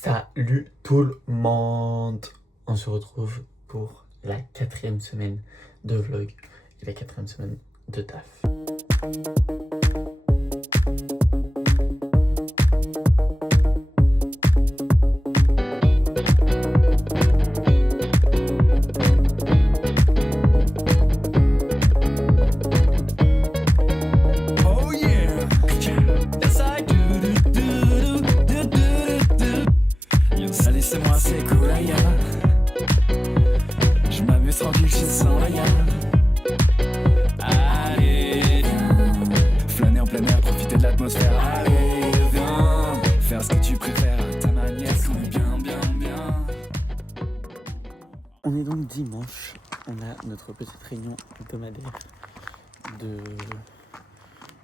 Salut tout le monde. On se retrouve pour la 4e semaine de vlog et la 4e semaine de taf. Laissez-moi, c'est cool ailleurs. Je m'amuse tranquille, je sens rien. Allez, flâner en plein air, profiter de l'atmosphère. Allez, viens, faire ce que tu préfères à ta manière. Bien. On est donc dimanche. On a notre petite réunion hebdomadaire de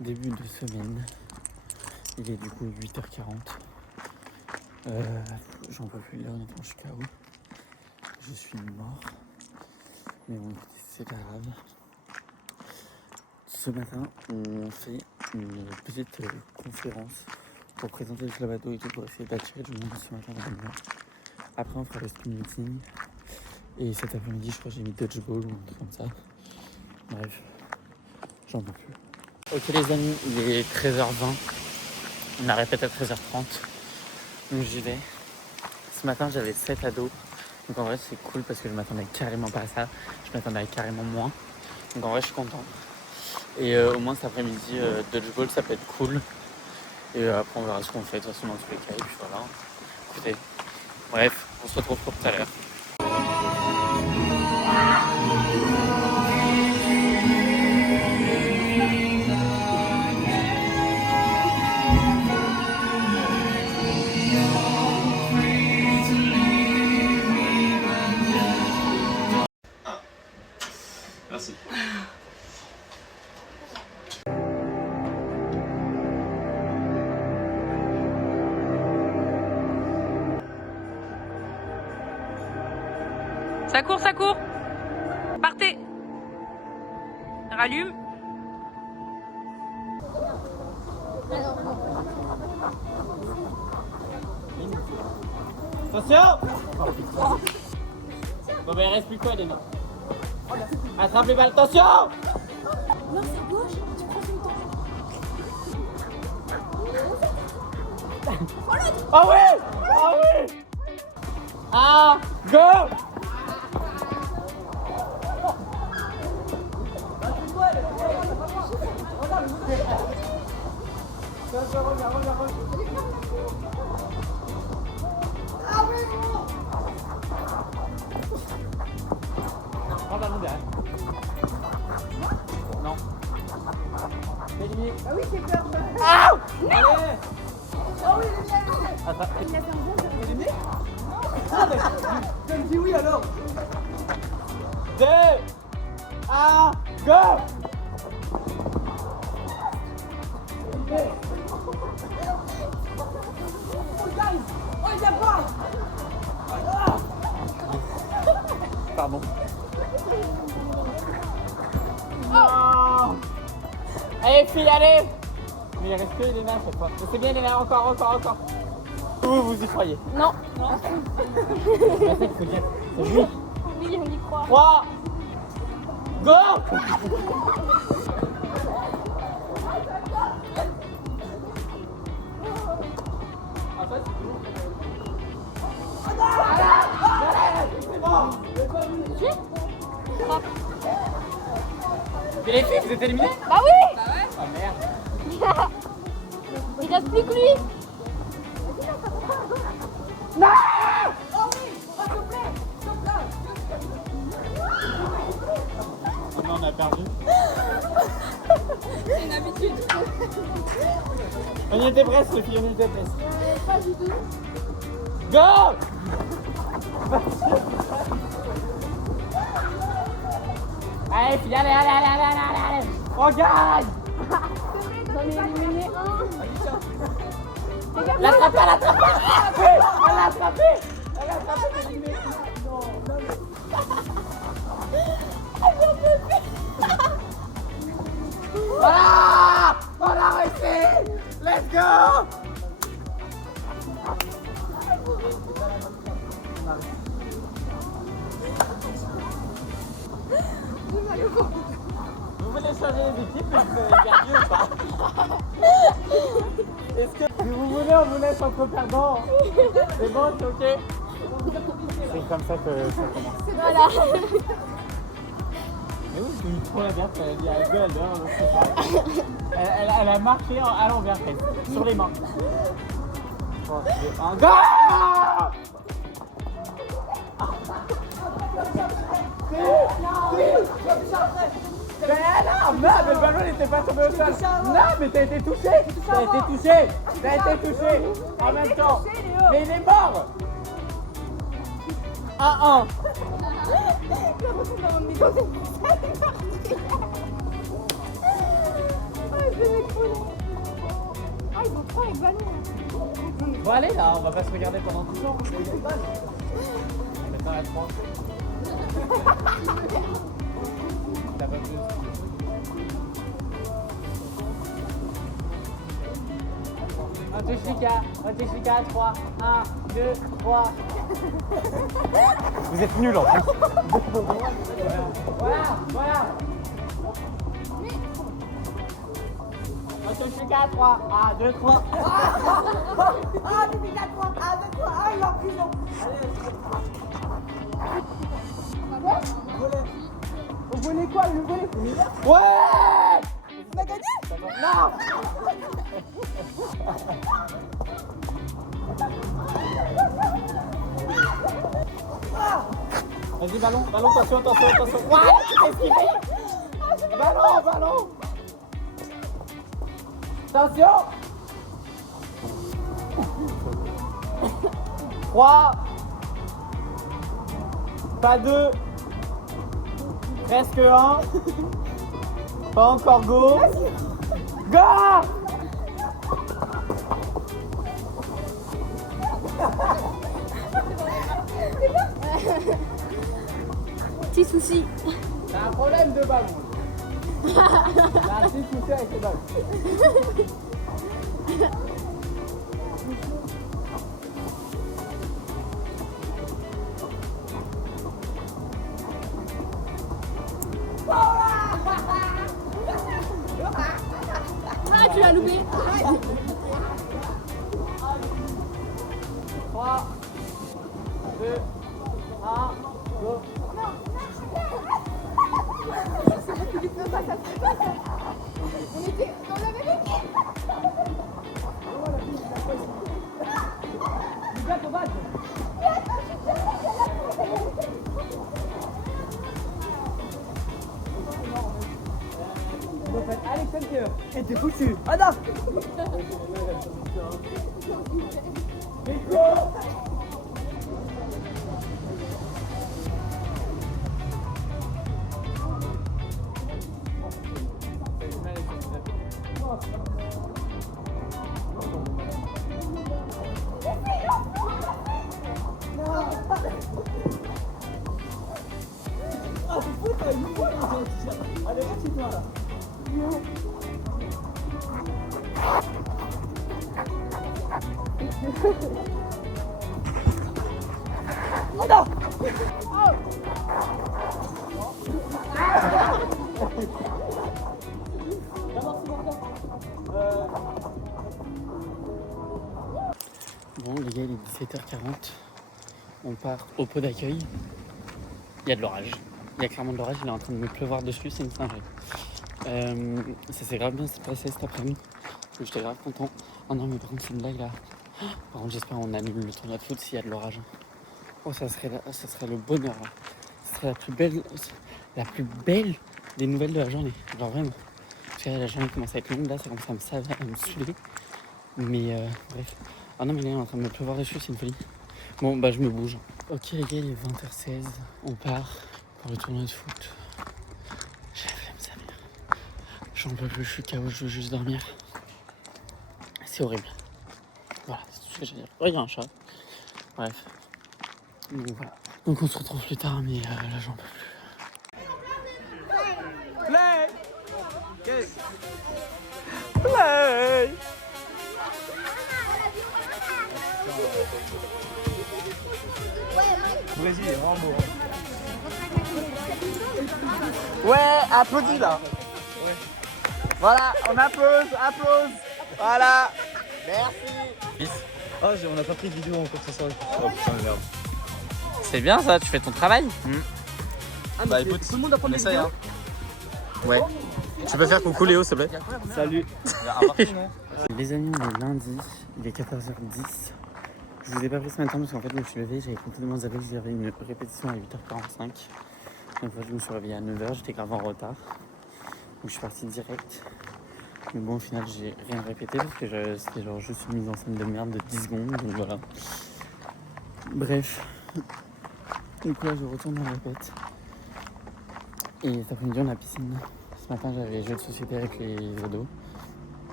début de semaine. Il est du coup 8h40. J'en peux plus de là, honnêtement, je suis KO. Je suis mort. Mais bon, écoutez, c'est pas grave. Ce matin, on fait une petite conférence pour présenter le Clavado et tout, pour essayer d'attirer du monde ce matin dans le mois. Après, on fera le speed meeting. Et cet après-midi, je crois que j'ai mis dodgeball ou un truc comme ça. Bref, j'en peux plus. Ok les amis, il est 13h20. On a répété à 13h30. Donc j'y vais. Ce matin j'avais 7 ados. Donc en vrai c'est cool parce que je m'attendais carrément pas à ça. Je m'attendais à carrément moins. Donc en vrai je suis content. Et au moins cet après-midi dodgeball ça peut être cool. Et après on verra ce qu'on fait de toute façon dans tous les cas. Et puis voilà. Écoutez. Bref, on se retrouve pour tout à l'heure. Merci. Ça court. Partez. Rallume. Attention. Bon ben il reste plus quoi les mains. Attrape les balles, attention. Non, c'est gauche, tu prends son temps. Ah oui. Ah oui. Ah, go. Prends la derrière. Non. Ah oui, c'est peur. Ah. Non. Allez. Ah oui, il est Attrape. Il a fait un bon, ça fait aimer. Ah, je me dis oui alors. 2, 1, go. Oh, il y a pas. Pardon. Oh. Allez filles, allez. Mais il reste que les mains cette fois. C'est bien les mains, encore. Vous y croyez? Non. C'est ça qu'il faut dire. C'est lui. Oui, on y croit. 3, go. Mais les filles, vous êtes éliminés? Bah oui. Ah merde. Il reste plus que lui. Non. Oh oui, s'il te plaît. Non, on a perdu. C'est une habitude. On y était presque, les filles, on y était presque. Pas du tout. Go. Allez, filles, allez. On gagne. J'en ai éliminé un. Elle l'a attrapé. Elle l'a attrapé. Ah, on a réussi. Let's go. Vous voulez changer les équipes, est-ce que vous gagnez ou pas? Est-ce que si vous voulez, on vous laisse entre perdants? C'est bon, c'est ok? C'est comme ça que ça commence. Voilà. Mais oui, c'est trop la gaffe, elle dit à gueule, elle a marché à l'envers, sur les mains. Oh, c'est un gars! Mais alors, non, mais le ballon n'était pas tombé au sol. Non, mais t'as été touché. T'as été touché. T'as été touché. En même temps. Mais il est mort. 1-1. Ils vont trop avec ballon. Bon, allez, là, on va pas se regarder pendant tout le temps. Maintenant, elle prend. T'as pas plus. On touche Lucas, 3, 1, 2, 3. Vous êtes nuls en plus. Voilà. On touche Lucas, 3, 1, 2, 3. Ah, depuis 4 fois, ah, 2 fois, ah, il est en prison. Vous voulez quoi? Le volet? Ouais! On a gagné? Non! Vas-y, ballon, attention. Ouais, tu t'es esquivé! Ballon! Attention! 3. Pas 2. Presque 1. Pas encore go. Go! Petit souci. T'as un problème de ballon. T'as un petit souci avec les ballons. Ah, tu l'as loupé. 3, 2, 1, go. On était dans la même équipe. Lucas, ton badge. Alex Hunter. Et t'es foutu. Ah non. Allez, retire-toi là. Oh non! Bon les gars, il est 17h40. On part au pot d'accueil. Il y a de l'orage. Il y a clairement de l'orage, il est en train de me pleuvoir dessus, c'est une singerie. Ça s'est grave bien passé cet après-midi. J'étais grave content. Oh non mais par contre c'est une blague là. Par contre j'espère qu'on annule le tournoi de foot s'il y a de l'orage. Oh ça serait le bonheur là. Ça serait la plus belle des nouvelles de la journée. Genre vraiment. Parce que la journée commence à être longue là, ça commence à me saouler. Mais bref. Ah non mais là il est en train de me pleuvoir dessus, c'est une folie. Bon bah je me bouge. Ok les gars, il est 20h16. On part pour le tournoi de foot. J'ai la flemme, sa mère. J'en peux plus, je suis KO, je veux juste dormir. C'est horrible. Voilà, c'est tout ce que j'ai à dire. Oh, il y a un chat. Bref. Donc voilà. Donc on se retrouve plus tard, mais là j'en peux plus. Play! Play! Brésil, il est vraiment beau. Ouais, applaudis là. Ouais. Voilà, on applause. Voilà. Merci. Ah, on n'a pas pris de vidéo encore ce soir. Oh putain, merde. C'est bien ça, tu fais ton travail. Bah écoute, on essaye hein. Ouais. Tu peux faire coucou Léo s'il te plaît? Salut. Les amis, on est lundi, il est 14h10. Je vous ai pas pris ce matin parce qu'en fait, je me suis levé, j'avais complètement zappé, j'avais une répétition à 8h45. Donc, je me suis réveillé à 9h, j'étais grave en retard. Donc, je suis parti direct. Mais bon, au final, j'ai rien répété parce que c'était genre juste une mise en scène de merde de 10 secondes. Donc, voilà. Bref. Du coup, là, je retourne à la répète. Et cet après-midi, on a la piscine. Ce matin, j'avais jeu de société avec les ados.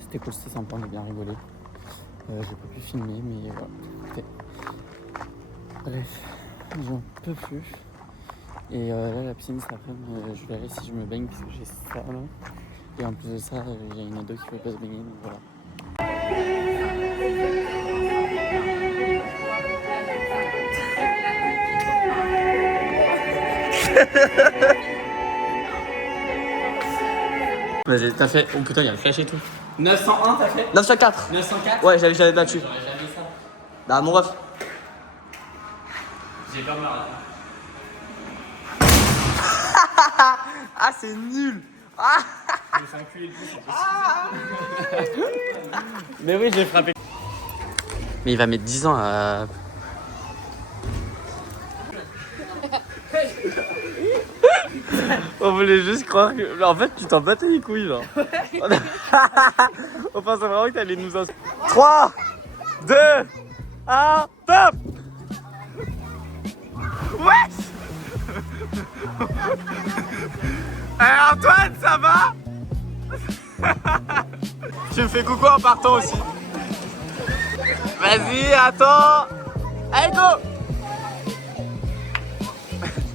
C'était cool, c'était sympa, on a bien rigolé. J'ai pas pu filmer, mais voilà. Écoutez. Bref, j'en peux plus. Et là, la piscine, cet après-midi, je verrai si je me baigne parce que j'ai ça là. Et en plus de ça, il y a une ado qui veut pas se baigner, donc voilà. Vas-y, t'as fait. Oh putain, il y a le flash et tout. 901, t'as fait 904. 904. Ouais, j'avais battu. J'aurais jamais ça. Bah mon ref. J'ai peur de me rater. Ah c'est nul. Je me suis enculé le pouce, c'est possible. Mais oui, j'ai frappé. Mais il va mettre 10 ans à... On voulait juste croire que... En fait, tu t'en battais les couilles, genre. On pensait vraiment que t'allais nous... 3, 2, 1, top. Wesh. Alors Antoine, ça va? Tu me fais coucou en partant aussi. Vas-y, attends. Allez, go.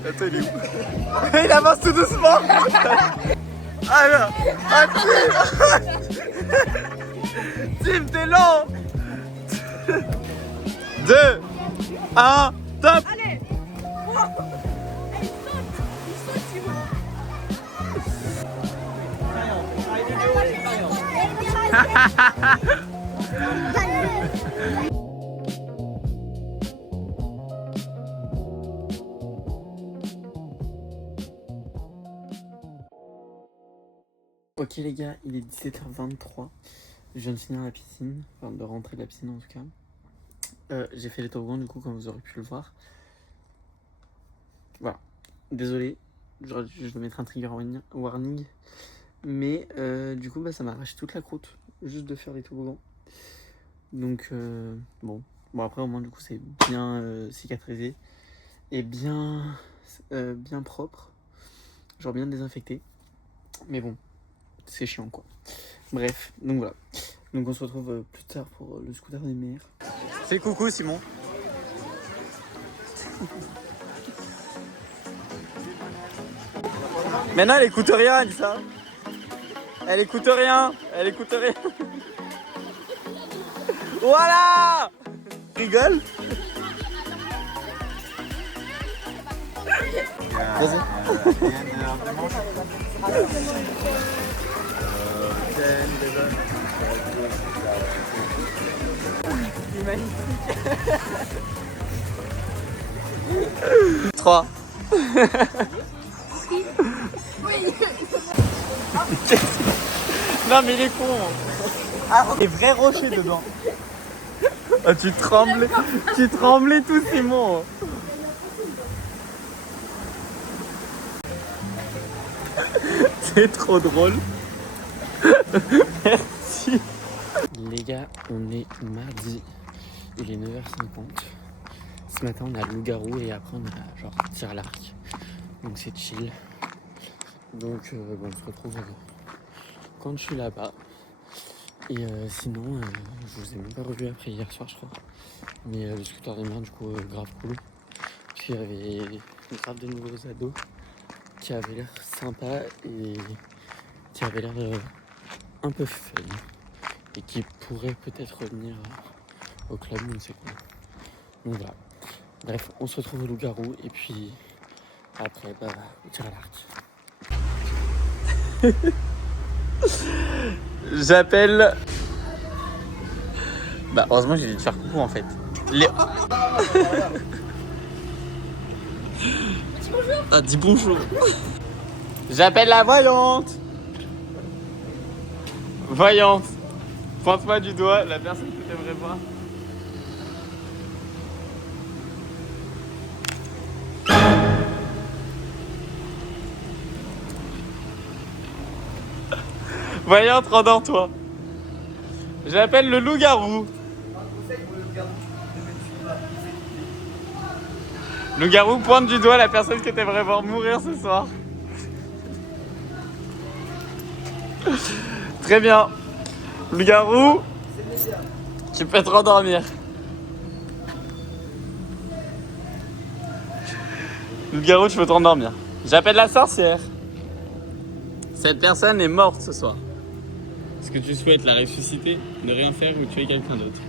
Attends, il est où? Il avance tout doucement. Alors, Tim, t'es lent. 2, 1, top. Allez. Ok les gars, il est 17h23. Je viens de finir la piscine, enfin de rentrer de la piscine en tout cas. J'ai fait les toboggans du coup comme vous aurez pu le voir. Voilà, désolé, je vais mettre un trigger warning. Mais du coup ça m'arrache toute la croûte juste de faire les toboggans. Donc bon après au moins du coup c'est bien cicatrisé et bien propre, genre bien désinfecté. Mais bon, c'est chiant quoi. Bref, donc voilà. Donc on se retrouve plus tard pour le scooter des mers. Fais coucou Simon. Maintenant elle écoute rien, Anissa. Elle écoute rien. Voilà. Rigole. Vas-y. C'est magnifique. 3. Non mais il est con. Des vrais rochers dedans. Oh, tu tremblais tout Simon. C'est trop drôle. Merci. Les gars, on est mardi, il est 9h50. Ce matin on a loup-garou et après on a genre tir à l'arc. Donc c'est chill. Donc bon, on se retrouve quand je suis là-bas. Et sinon, je vous ai même pas revu après hier soir je crois. Mais le scooter des mers du coup grave cool. Parce qu'il y avait grave de nouveaux ados qui avaient l'air sympa et qui avaient l'air un peu fun. Et qui pourraient peut-être revenir au club, donc c'est cool. Donc voilà. Bref, on se retrouve au loup-garou et puis après, bah, au tir à l'arc. J'appelle... Bah heureusement j'ai dû te faire coucou en fait. Ah, dis bonjour. J'appelle la voyante. Voyante. Pointe-moi du doigt la personne que t'aimerais voir. Voyante, rendors-toi. J'appelle le loup-garou. Loup-garou, pointe du doigt la personne que t'aimerais voir mourir ce soir. Très bien. Loup-garou, tu peux te rendormir. Loup-garou, tu peux te rendormir. J'appelle la sorcière. Cette personne est morte ce soir. Est-ce que tu souhaites la ressusciter, ne rien faire ou tuer quelqu'un d'autre?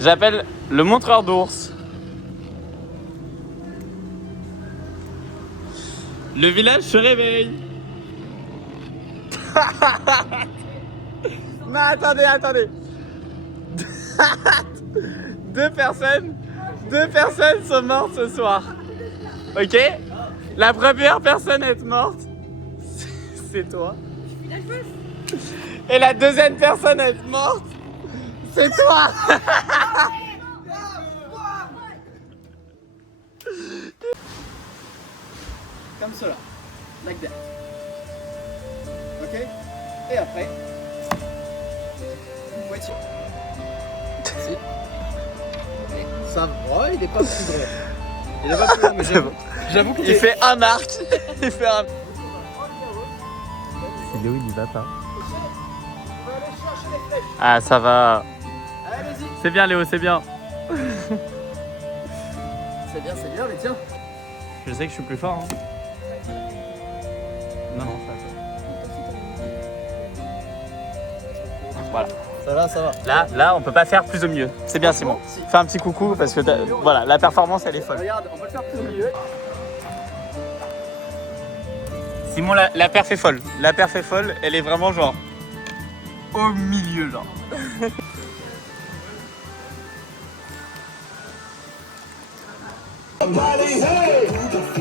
J'appelle le montreur d'ours. Le village se réveille. Mais attendez. Deux personnes sont mortes ce soir. Ok? La première personne à être morte, c'est toi. Et la deuxième personne à être morte, c'est toi. Comme cela, like that. Ok? Et après, une moitié. Si. Ça va, il est pas plus drôle. Il est pas plus drôle, mais j'avoue qu'il fait un arc. Il fait un... C'est Léo, il y va pas. Ah, ça va. Allez-y. C'est bien, Léo, c'est bien. C'est bien, mais tiens. Je sais que je suis plus fort. Hein. Non, voilà. Ça va. Là, on peut pas faire plus au mieux. C'est bien, Simon. Fais un petit coucou parce que voilà, la performance, elle est folle. Regarde, on peut le faire plus au milieu. Simon, la perf est folle. La perf est folle, elle est vraiment genre au milieu, genre. Allez, hey!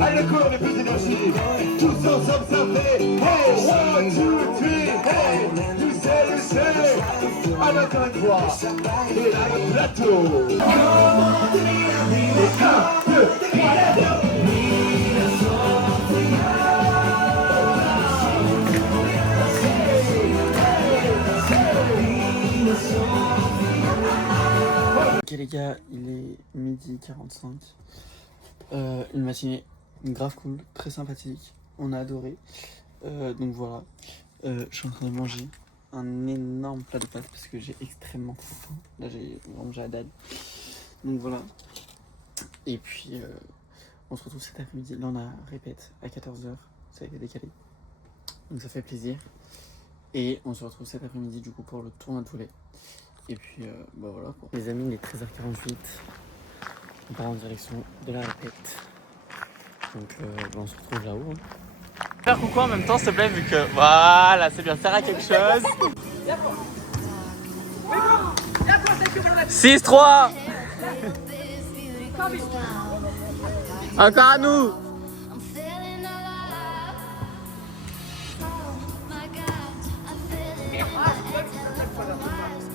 Allez, le corps, les plus d'énergie. Tous ensemble, ça fait hey! 1, 2, 3, hey! Tu sais, à notre endroit. Et là, le plateau. Et 1, 2, 3, Ok les gars, il est 12h45. Une matinée grave cool, très sympathique, on a adoré. Donc voilà, je suis en train de manger un énorme plat de pâtes parce que j'ai extrêmement très faim. Là j'ai mangé à dalle. Donc voilà. Et puis on se retrouve cet après-midi. Là on a répète à 14h, ça a été décalé. Donc ça fait plaisir. Et on se retrouve cet après-midi du coup pour le tournoi de volley. Et puis bah voilà quoi. Les amis, il est 13h48. On part en direction de la répète. Donc on se retrouve là-haut. Faire coucou en même temps, s'il te plaît, vu que voilà, c'est bien. Faire à quelque chose. 6-3. Encore à nous.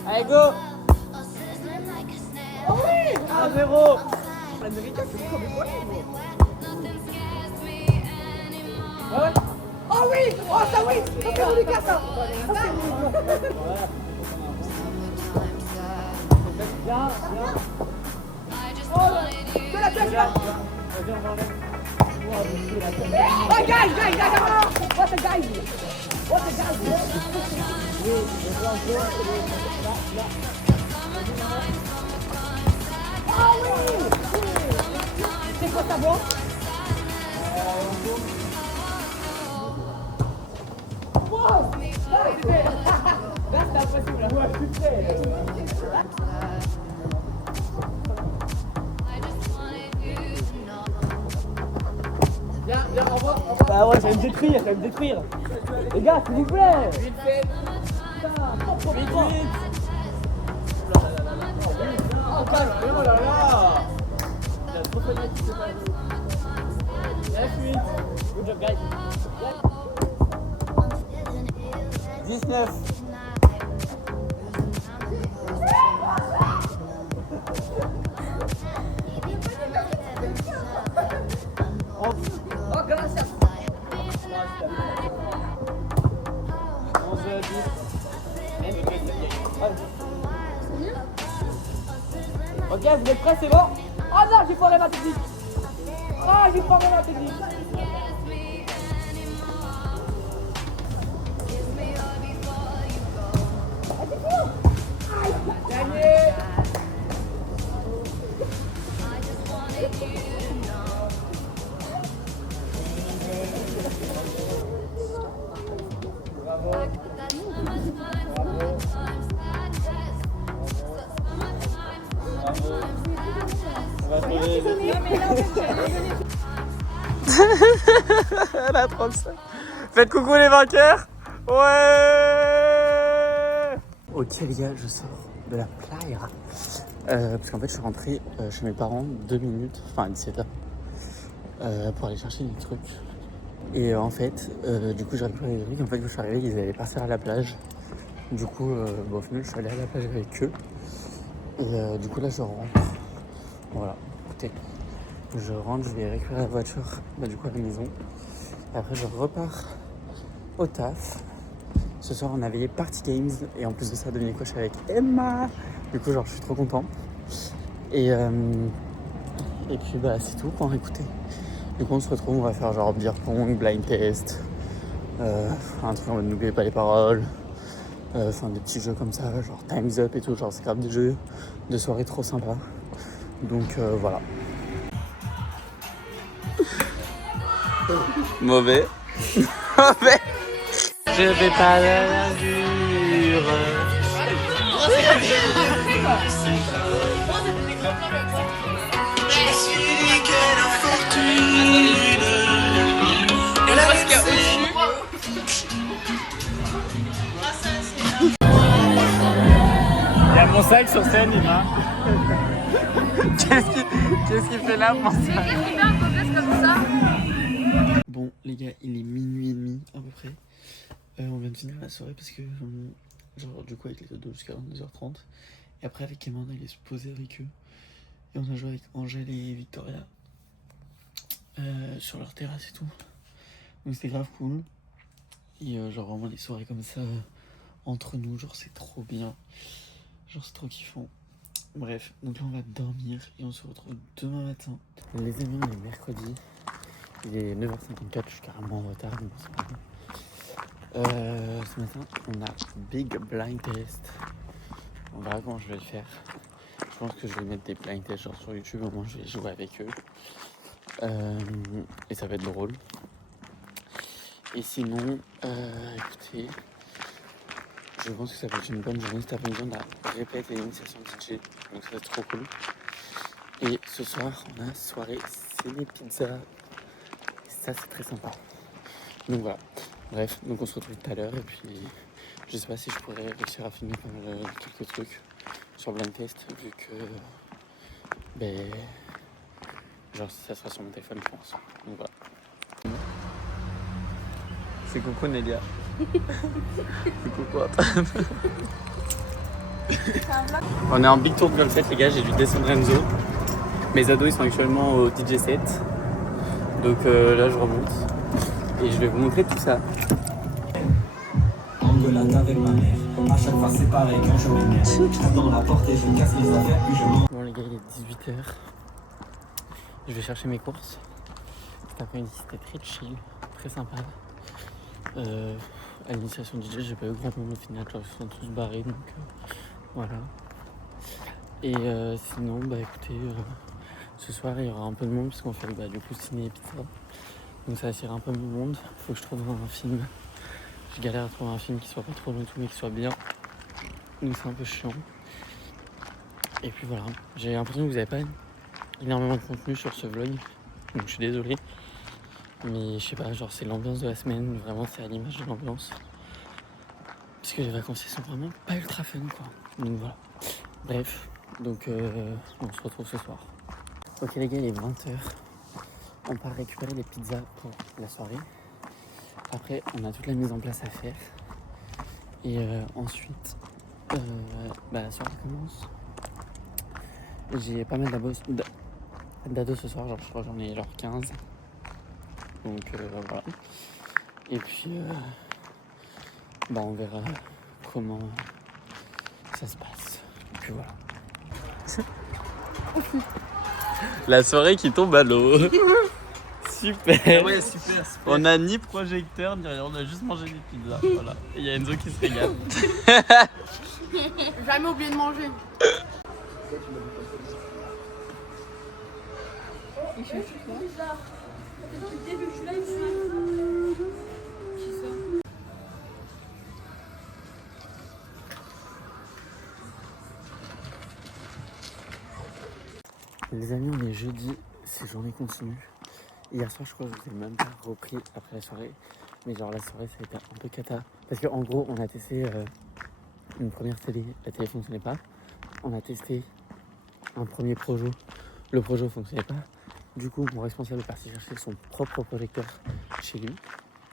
Allez, go. 1-0. L'américain, c'est trop des volets, gros. Oh oui! Oh ça oui! Ça c'est Lucas ça! Ça c'est mignon. Que la tête là! Oh guys! What a guy! Oh oui! C'est quoi ta voix? Wow! c'était impossible. Là. Ouais, je suis prêt. Viens, au revoir. Bah ouais, j'allais me détruire, Les gars, s'il vous plaît. 8, 7. Oh là là. Il y a trop de mecs qui se passent. 9, 8. Good job, guys. 19. Oh, gracias. 11, 10. Ok, vous êtes prêts, c'est bon? Oh non, j'ai foiré ma technique. Ah, j'ai foiré ma technique. Gagné. Elle a 35. Faites coucou les vainqueurs. Ouais. Ok les gars, je sors de la playa. Parce qu'en fait je suis rentré chez mes parents 2 minutes, enfin à 17h, pour aller chercher des trucs. Et en fait, du coup j'ai récupéré des trucs. En fait quand je suis arrivé, ils allaient partir à la plage. Du coup, au final je suis allé à la plage avec eux. Et du coup là je rentre. Voilà, écoutez. Je rentre, je vais récupérer la voiture du coup à la maison. Et après je repars au taf. Ce soir on avait Party Games et en plus de ça devinez quoi, je suis avec Emma. Du coup genre je suis trop content. Et puis bah c'est tout quoi, écoutez. Du coup on se retrouve, on va faire genre beer pong, blind test, un truc en mode n'oubliez pas les paroles. Enfin des petits jeux comme ça, genre Time's Up et tout, genre c'est grave des jeux de soirée trop sympa. Donc voilà. Mauvais. Mauvais. Je vais pas la dure. Il y a mon sac sur scène, Emma. Qu'est-ce qu'il fait là, mon sac? Bon les gars, il est minuit et demi à peu près. On vient de finir la soirée parce que genre du coup avec les dodos jusqu'à 22h30. Et après avec Emma on allait se poser avec eux. Et on a joué avec Angèle et Victoria sur leur terrasse et tout. Donc c'était grave cool. Et genre vraiment des soirées comme ça entre nous, genre c'est trop bien. Genre c'est trop kiffant. Bref, donc là on va dormir et on se retrouve demain matin. Les amis, on est mercredi. Il est 9h54, je suis carrément en retard, mais bon, c'est pas grave. Ce matin, on a Big Blind Test. On verra comment je vais le faire. Je pense que je vais mettre des blind tests genre sur YouTube, au moins je vais jouer avec eux. Et ça va être drôle. Et sinon, écoutez, je pense que ça va être une bonne journée. Cet après-midi, on a répété l'initiation DJ, donc ça va être trop cool. Et ce soir, on a soirée ciné pizza. Ça c'est très sympa. Donc voilà. Bref, donc on se retrouve tout à l'heure et puis je sais pas si je pourrais réussir à filmer quelques trucs sur Blind Test vu que genre ça sera sur mon téléphone je pense. Donc voilà. C'est coucou Nélia. C'est coucou Antoine. On est en big tour de Golf 7 les gars, j'ai dû descendre Enzo. Mes ados ils sont actuellement au DJ set. Donc là je remonte et je vais vous montrer tout ça. Engueulade avec ma mère, à chaque fois c'est pareil quand je m'énerve. Je tape dans la porte et je me casse les affaires puis je m'en... Bon les gars, il est 18h. Je vais chercher mes courses. Cet après-midi c'était très chill, très sympa. À l'initiation DJ j'ai pas eu grand monde au final, genre ils sont tous barrés donc voilà. Et sinon bah écoutez, ce soir il y aura un peu de monde parce qu'on fait du coup ciné et pizza. Donc ça attire un peu de monde, faut que je trouve un film. je galère à trouver un film qui soit pas trop long tout mais qui soit bien. Donc c'est un peu chiant. Et puis voilà, j'ai l'impression que vous n'avez pas énormément de contenu sur ce vlog. Donc je suis désolé. Mais je sais pas, genre c'est l'ambiance de la semaine, vraiment c'est à l'image de l'ambiance. Parce que les vacances elles sont vraiment pas ultra fun quoi. Donc voilà. Bref, donc on se retrouve ce soir. Ok les gars, il est 20h. On part récupérer des pizzas pour la soirée. Après, on a toute la mise en place à faire. Et ensuite, la soirée commence. J'ai pas mal d'ados ce soir, genre je crois que j'en ai genre 15. Donc voilà. Et puis, on verra comment ça se passe. Et puis voilà. La soirée qui tombe à l'eau. Super. Ouais, super. On a ni projecteur ni rien, on a juste mangé des pizzas. Voilà. Et il y a Enzo qui se régale. Jamais oublié de manger. Les amis, on est jeudi, c'est journée continue. Hier soir, je crois que je vous ai même pas repris après la soirée. Mais genre la soirée, ça a été un peu cata. Parce qu'en gros, on a testé une première télé, la télé fonctionnait pas. On a testé un premier projo, le projo fonctionnait pas. Du coup, mon responsable est parti chercher son propre projecteur chez lui.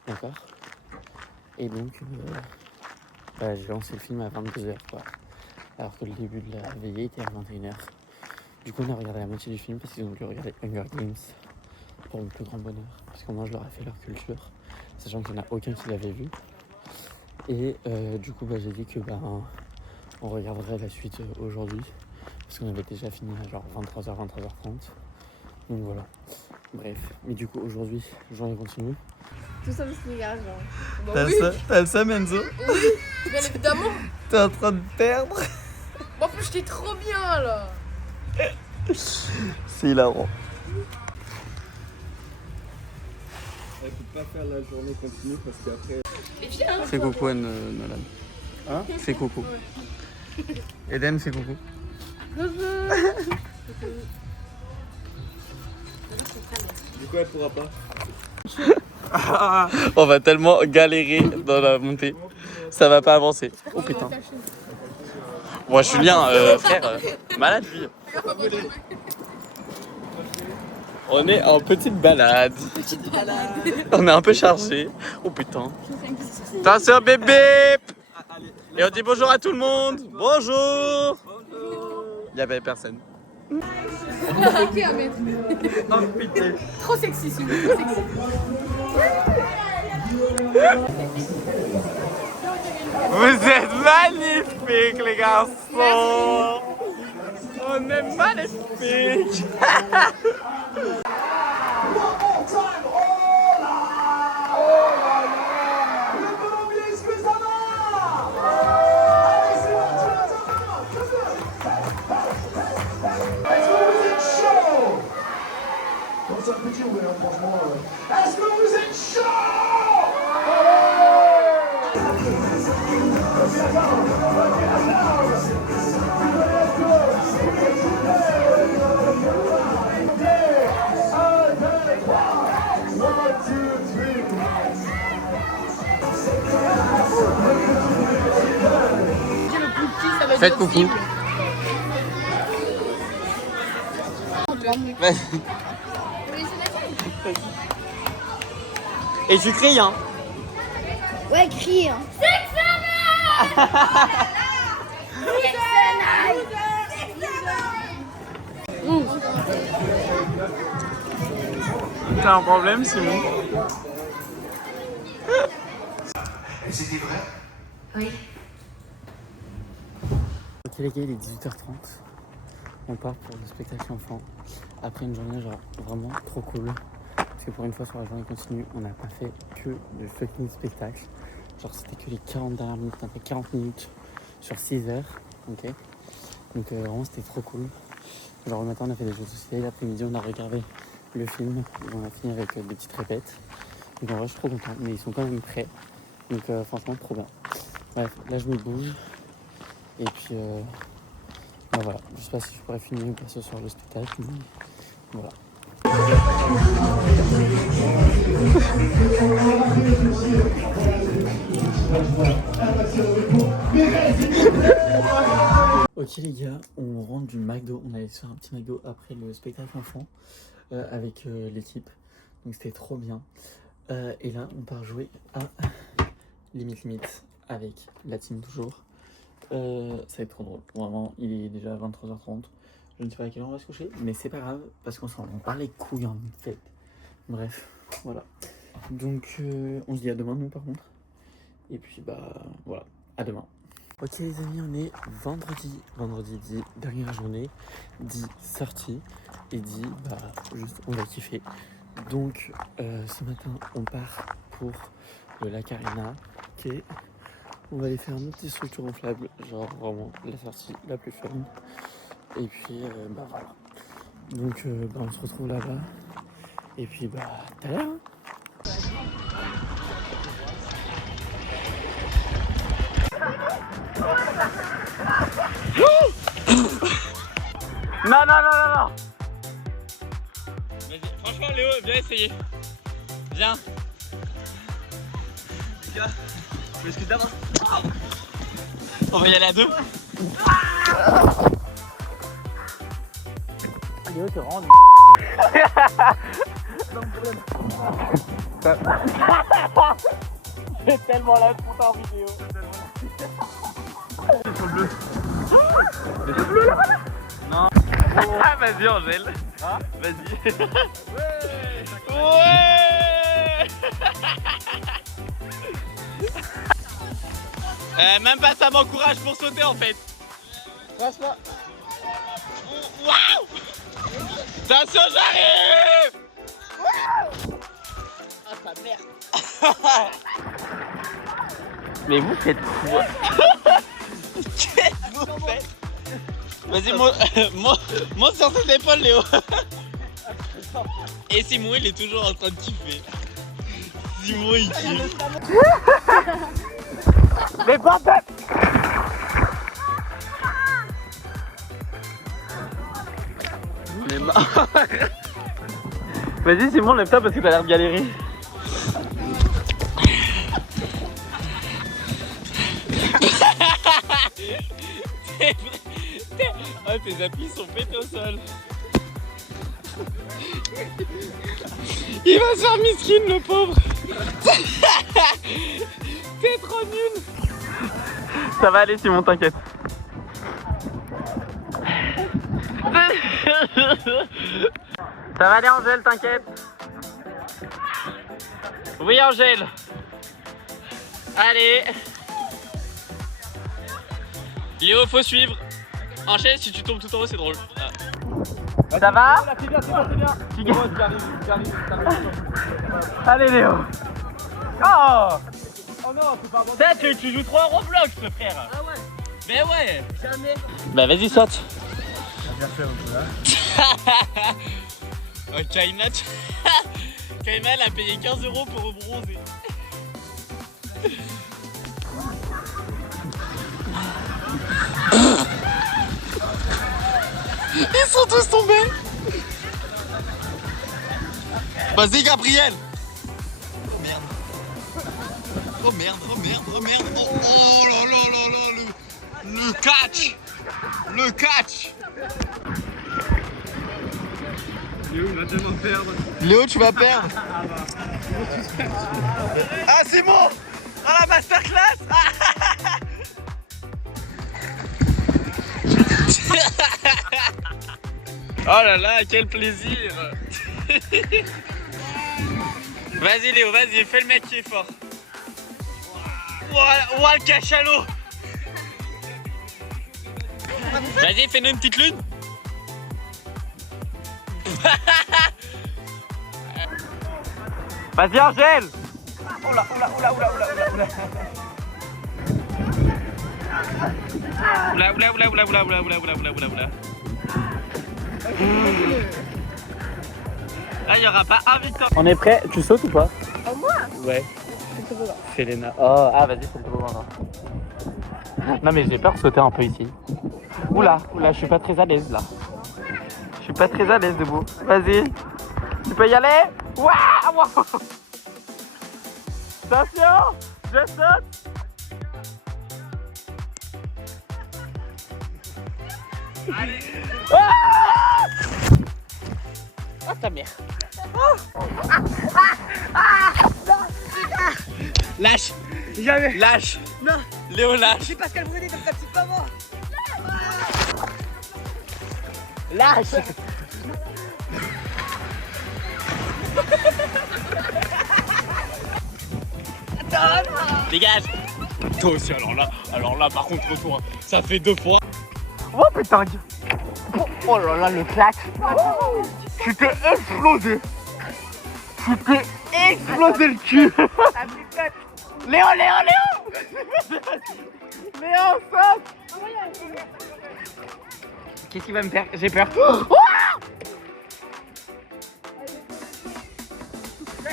D'accord. Et donc, j'ai lancé le film à 22h quoi. Alors que le début de la veillée était à 21h. Du coup, on a regardé la moitié du film parce qu'ils ont voulu regarder Hunger Games pour le plus grand bonheur. Parce que moi, je leur ai fait leur culture, sachant qu'il n'y en a aucun qui l'avait vu. Et du coup, j'ai dit que on regarderait la suite aujourd'hui. Parce qu'on avait déjà fini à genre 23h, 23h30. Donc voilà. Bref. Mais du coup, aujourd'hui, journée continue. Tout ça parce qu'il est genre. T'as le seum, Enzo? Oui, bien évidemment. T'es en train de perdre? En plus, j'étais trop bien là. C'est hilarant. On peut pas faire la journée continue parce qu'après. Fais coucou à Nolan. Hein? Fais coucou. Eden, fais coucou. Du coup, elle pourra pas. On va tellement galérer dans la montée. Ça va pas avancer. Oh putain. Moi, Julien, frère, malade lui. On est en petite balade. On est un peu chargé. Oh putain. Attention bébé. Et on dit bonjour à tout le monde. Bonjour. Il y avait personne. Ok, Ahmed. Oh putain. Trop sexy, s'il vous plaît. Trop sexy. Vous êtes magnifiques les garçons. On est magnifiques. Est-ce que vous êtes chaud? Faites coucou. Et tu cries hein. Ouais, crie. T'as un problème Simon? C'était vrai? Oui. Ok les gars, il est 18h30. On part pour le spectacle enfant. Après une journée genre vraiment trop cool. Parce que pour une fois sur la journée continue, on n'a pas fait que de fucking spectacle. Genre c'était que les 40 dernières minutes, on a fait 40 minutes sur 6 heures. Ok. Donc vraiment c'était trop cool. Genre le matin on a fait des jeux de société, l'après-midi on a regardé le film. Et on a fini avec des petites répètes. Donc en vrai je suis trop content, mais ils sont quand même prêts. Donc franchement trop bien. Bref, là je me bouge. Et puis bah voilà, je sais pas si je pourrais filmer ou pas ce soir le spectacle, mais voilà. Ok les gars, on rentre du McDo, on allait se faire un petit McDo après le spectacle enfant avec l'équipe, donc c'était trop bien. Et là on part jouer à Limite avec la team toujours. Ça va être trop drôle, vraiment il est déjà 23h30. Je ne sais pas à quelle heure on va se coucher, mais c'est pas grave parce qu'on s'en rend pas les couilles en fait. Bref, voilà. Donc on se dit à demain nous par contre. Et puis bah voilà, à demain. Ok les amis, on est vendredi dit dernière journée, dit sortie et dit bah juste on va kiffer. Donc ce matin on part pour le lac Arena. Ok, on va aller faire une petite structure gonflable, genre vraiment la sortie la plus fun. Et puis bah voilà. Donc bah, on se retrouve là-bas. Et puis bah tout à l'heure. Non, non, non, non, non. Vas-y, franchement Léo, viens essayer. Viens. Est-ce que d'abord on va y aller à deux. Léo te rend. J'ai tellement la honte en vidéo. Sur le bleu. Le bleu là. Non. Ah vas-y Angèle. Hein? Vas-y. Ouais. Même pas ça m'encourage pour sauter en fait. Franchement. Waouh. Attention j'arrive. Ah ta merde. Mais vous faites quoi? Qu'est-ce que vous faites? Vas-y, monte sur ses épaules, Léo. Et Simon, il est toujours en train de kiffer. Simon, il kiffe. Mais bordel! Mais vas-y, Simon, lève-toi parce que t'as l'air de galérer. Oh, tes appuis sont pétés au sol. Il va se faire miskin le pauvre. T'es trop nul. Ça va aller Simon, t'inquiète. Ça va aller Angèle, t'inquiète. Oui Angèle. Allez. Léo, faut suivre. Enchaîne, si tu tombes tout en haut, c'est drôle. Ah. Ça va? C'est bien, c'est bien, c'est bien. J'arrive. Allez Léo. Oh. Oh non, c'est pas bon. Tu joues trop à Roblox, frère. Ah ouais. Mais ouais. Jamais. Bah vas-y, saute. Bien fait un peu là. Oh, Kaina, Kaina, elle a payé 15 € pour bronzer. Ils sont tous tombés. Vas-y Gabriel. Oh merde. Oh là là là là, le catch. Le catch. Léo, il va tellement perdre. Léo, tu vas perdre. Ah c'est bon. Ah la masterclass. Oh là là, quel plaisir. Vas-y Léo, vas-y, fais le mec qui est fort. Ouah, le cachalot. Vas-y, fais-nous une petite lune. Vas-y Angèle. Oula. Oula. Là, il n'y aura pas un victoire. On est prêt? Tu sautes ou pas? Moi? Ouais. Fais Léna. Oh, ah vas-y, fais le toboggan là. Non mais j'ai peur de sauter un peu ici. Oula, je suis pas très à l'aise là. Je suis pas très à l'aise debout. Vas-y. Tu peux y aller. Waouh. Attention, je saute. Allez. Oh ta mère. Lâche. Jamais. Lâche. Non. Léo, lâche. C'est Pascal Brunet comme ta petite maman. Lâche. Dégage. Toi aussi, alors là, par contre, retour, ça fait 2 fois. Oh putain. Oh là là, le claque. Tu t'es explosé. Tu t'es explosé le cul. Léo. Léo, saute. Qu'est-ce qu'il va me faire? J'ai peur.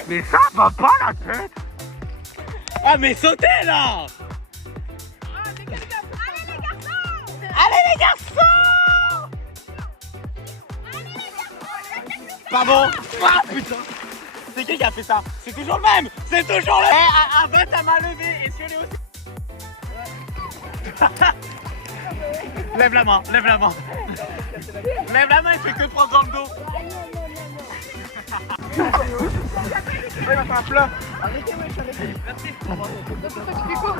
Mais ça va pas la tête. Ah mais sautez là. Allez les garçons. Pardon. Ah putain. C'est qui a fait ça? C'est toujours le même. C'est toujours le même. Eh, Abba ta main levée et sur les hauts. Lève la main. Lève la main, il fait que prendre dans le dos. Il va faire un plat. Arrêtez-moi, merci. Pourquoi tu fais quoi?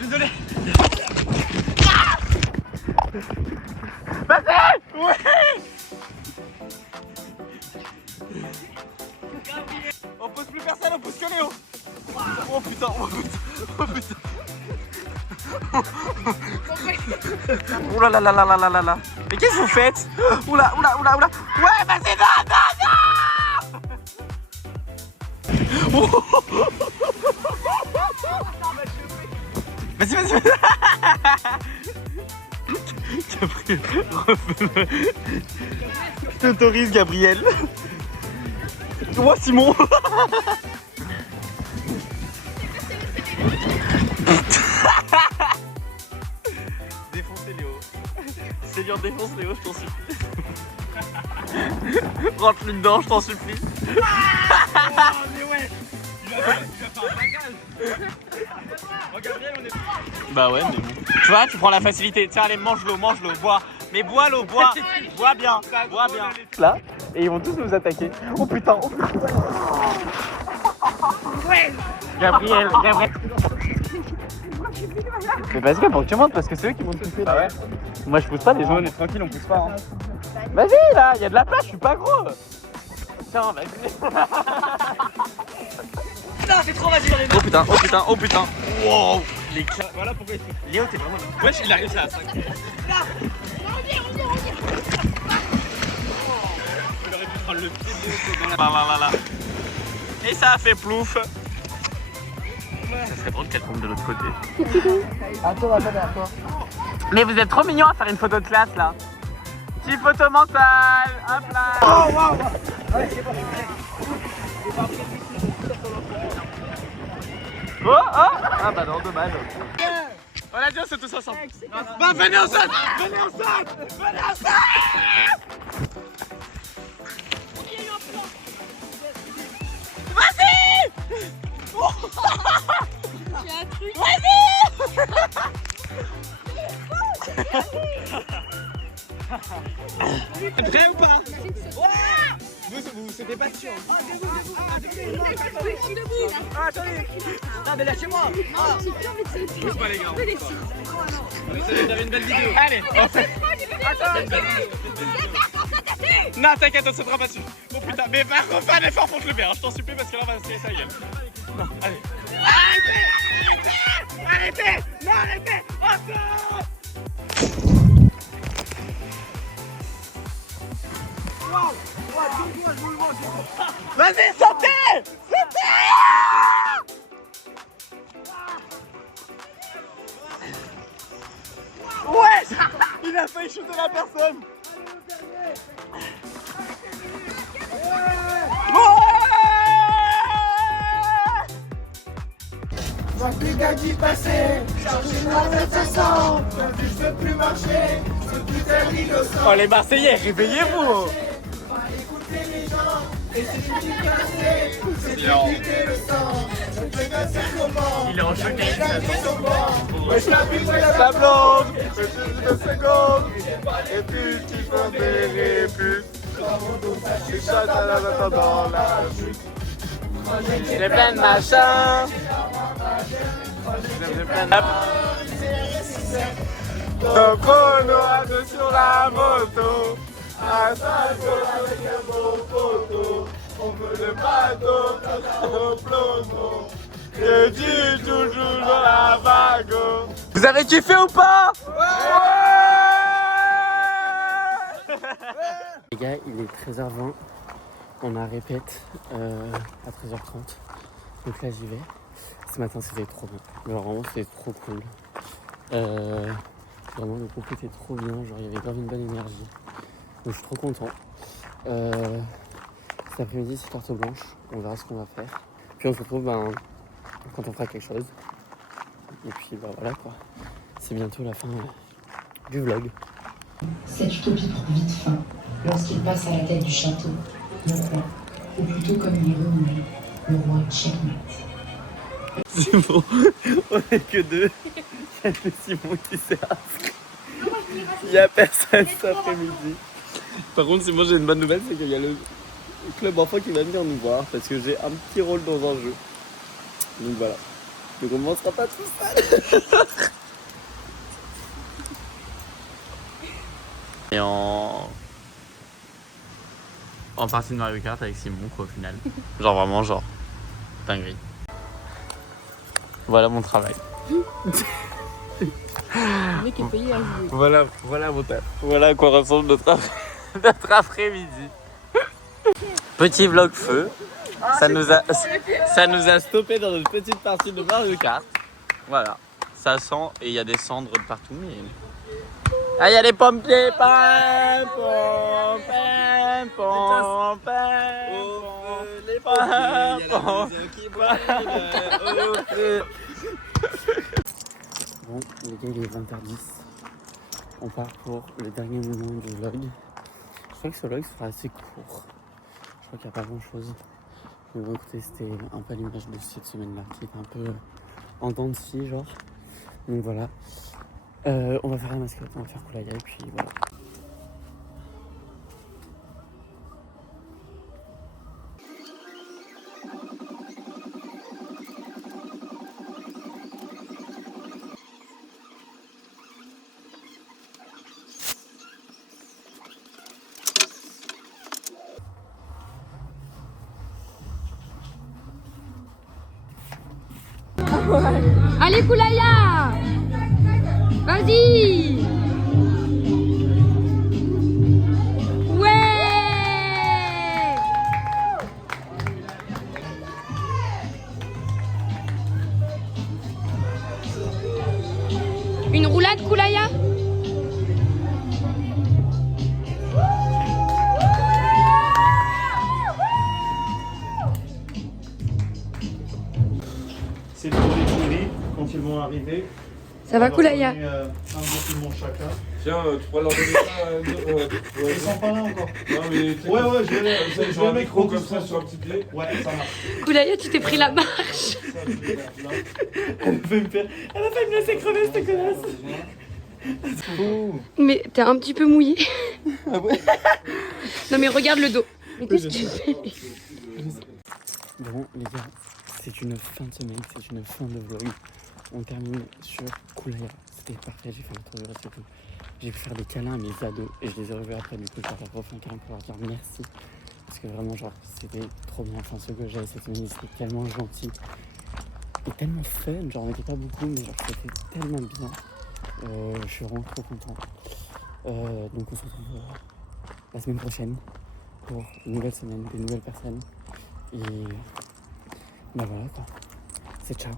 Désolé. Vas-y. Oui. On pousse plus personne, on pousse que Léo. Oh putain. Oula là là là là là là. Mais qu'est-ce que vous faites? Oula. Ouais, vas-y, non. Vas-y. Gabriel, refais-le. Je t'autorise, Gabriel. Moi, Simon. Défoncez Léo. Seigneur, défonce Léo, je t'en supplie. Rentre-lui dedans, je t'en supplie. Oh, mais ouais. Il va faire un bagage. Oh, Gabriel, on est... Bah ouais, mais bon. Tu vois, tu prends la facilité. Tiens, allez, mange l'eau, bois. Mais bois l'eau, bois bien. Là, et ils vont tous nous attaquer. Oh putain. Ouais. Gabriel. Mais vas-y, pour que tu montes, parce que c'est eux qui vont te pousser. Bah ouais. Moi je pousse pas, les gens on est tranquille, on pousse pas. Hein. Vas-y là, il y a de la place, je suis pas gros. Tiens, vas-y. Non, c'est trop, vas-y. Oh putain. Wow. Les claques. Voilà pourquoi il fait. Léo, t'es vraiment là. Wesh, il a réussi à 5. Il aurait pu prendre le pied de Léo dans la... Là. Et ça a fait plouf. Ça serait drôle qu'elle tombe de l'autre côté. Attends. Mais vous êtes trop mignons à faire une photo de classe là. Petite photo mentale. Hop là. Oh wow. Ouais, c'est bon, Ah bah non, dommage. On a dit on saute tous ensemble. Bah venez en saute. Vas-y. J'ai un truc. T'es prêt ou pas? Vous sautez pas dessus. Ah, attendez. Non, mais lâchez-moi. Pousse pas les gars. On essaie de faire une belle vidéo. Allez, on fait. Non, t'inquiète, on sautera pas dessus. Oh putain, mais va refaire un effort pour te le faire, je t'en supplie parce que là on va se tirer sa gueule. Non, allez. Arrêtez. Non, arrêtez. Vas-y, sautez. Il a failli shooter la personne. Moi plus qu'à d'y passer, chargez-moi de façon, je veux plus marcher, ce putain d'innocent. Oh les Marseillais, réveillez-vous. Écoutez les gens, et c'est tout qui cassé, c'est d'éviter le sang. Je ne sais pas comment. Il est en choc. Wesh la pute, La blonde, de secondes, et puis tu peux verrer plus. C'est ça, ça va dans la chute. J'ai plein de machins. J'ai plein de... Donc on aura deux sur la moto. Un sac avec un beau poteau. On veut le bateau au plomo. Je dis toujours dans la vague. Vous avez kiffé ou pas? Ouais. Les gars, il est 13h20. On a répète à 13h30. Donc là j'y vais. Ce matin c'était trop bien. Genre vraiment c'était trop cool. Vraiment le groupe était trop bien. Genre il y avait grave une bonne énergie. Donc je suis trop content. Cet après-midi c'est carte blanche. On verra ce qu'on va faire. Puis on se retrouve quand on fera quelque chose. Et puis voilà quoi. C'est bientôt la fin du vlog. Cette utopie prend vite fin lorsqu'il passe à la tête du château, le roi, ou plutôt comme il est renommé, le roi Checkmate. C'est bon, on est que deux. Il y a que Simon qui s'est inscrit. Il n'y a personne cet après-midi. Par contre, Simon, j'ai une bonne nouvelle, c'est qu'il y a le club enfant qui va venir nous voir parce que j'ai un petit rôle dans un jeu. Donc voilà. Donc on ne sera pas tout seul. Et en partie de Mario Kart avec Simon quoi au final. Genre vraiment dinguerie. Voilà mon travail. Le mec est payé à jouer. Voilà mon taf. Voilà à quoi ressemble notre après-midi. Petit vlog feu. Ça nous a stoppé dans notre petite partie de Mario Kart. Voilà. Ça sent et il y a des cendres de partout. Mais... ah, il y a des pompiers. Pam, pam, pam, pam, pam, les pompiers. Il y a la maison qui brûle. Bon, les gars, il est 20h10. On part pour le dernier moment du vlog. Je crois que ce vlog sera assez court. Je crois qu'il n'y a pas grand chose. Mais bon, écoutez, c'était un peu l'image de cette semaine-là qui était un peu en dents de scie, genre. Donc voilà. On va faire la mascotte, on va faire Koulaya et puis voilà. Allez Koulaya, vas-y. Ouais. Une roulade Koulaya. C'est pour les souris quand ils vont arriver. Ça va Koulaya? Un document chacun. Tiens, tu pourrais leur donner ça. Ils sont pas là encore. Non, mais Ouais, je vais un le micro mettre comme ça sur un petit pied. Ouais, ça marche. Koulaya, tu t'es pris la marche. Elle va me laisser crever cette connasse. Mais t'es un petit peu mouillé. Ah ouais? Non mais regarde le dos. Mais qu'est-ce que tu fais? Bon les gars, c'est une fin de semaine, c'est une fin de vlog. On termine sur Koulaya. C'était parfait, j'ai fait un tour du reste et tout. J'ai pu faire des câlins à mes ados et je les ai revus après, du coup je leur ai refait un câlin pour leur dire merci. Parce que vraiment genre c'était trop bien, enfin ce que j'ai cette semaine c'était tellement gentil. Et tellement fun, genre on n'était pas beaucoup mais genre c'était tellement bien. Je suis vraiment trop content. Donc on se retrouve la semaine prochaine pour une nouvelle semaine, des nouvelles personnes. Et bah voilà quoi, c'est ciao.